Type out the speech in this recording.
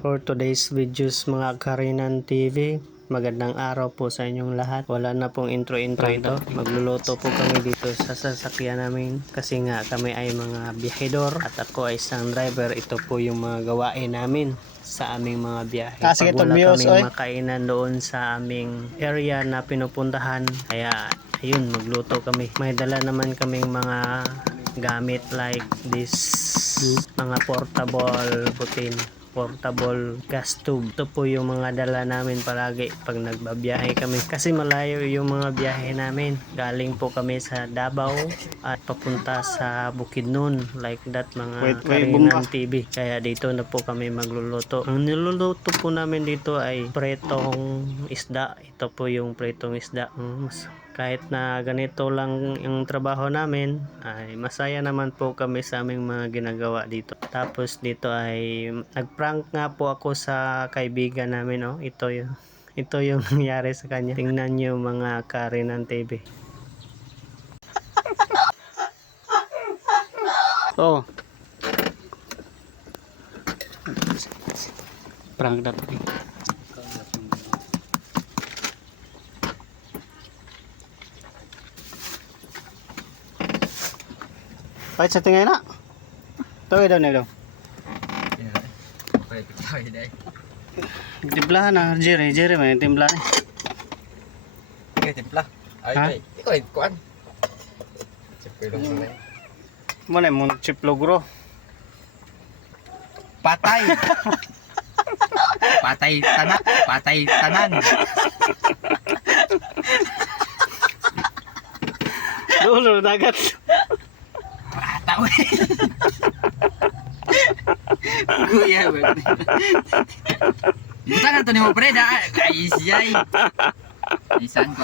for today's videos mga Karinan TV. Magandang araw po sa inyong lahat. Wala na pong intro-intro ito. Magluluto po kami dito sa sasakyan namin kasi nga kami ay mga biyahedor at ako ay isang driver. Ito po yung mga gawain namin sa aming mga biyahe. Ah, sige, Pag wala tugbios, kaming oy. makainan doon sa aming area na pinupuntahan. Kaya ayun, magluto kami. May dala naman kaming mga gamit like this mga portable butin portable gas tube. Ito po yung mga dala namin palagi pag nagbabiyahe kami. Kasi malayo yung mga biyahe namin. Galing po kami sa Davao at papunta sa Bukidnon. Like that mga Wait, wait, Karinan bumba. TV. Kaya dito na po kami magluluto. Ang niluluto po namin dito ay pretong isda. Ito po yung pretong isda. Mm, kahit na ganito lang yung trabaho namin, ay masaya naman po kami sa aming mga ginagawa dito. Tapos dito ay nagprank nga po ako sa kaibigan namin, oh. Ito yung ito yung nangyari sa kanya. Tingnan niyo mga Karinan TV. Oh. Prank na to. Kahit sa tingay na. Tawid daw nilo. Okay, tayo dai. Timplahan na, Jerry. Jerry, may timplahan. Okay, timpla. Ay, ay. Ikaw, ay, kuan. Lang mo na yun. Muna mo chip logro. Patay! patay tanan. Patay tanan. Dulo, dagat. Pataw. Kuya, wag. Buta na to ni mo pre. Ay, siyay. Isan ko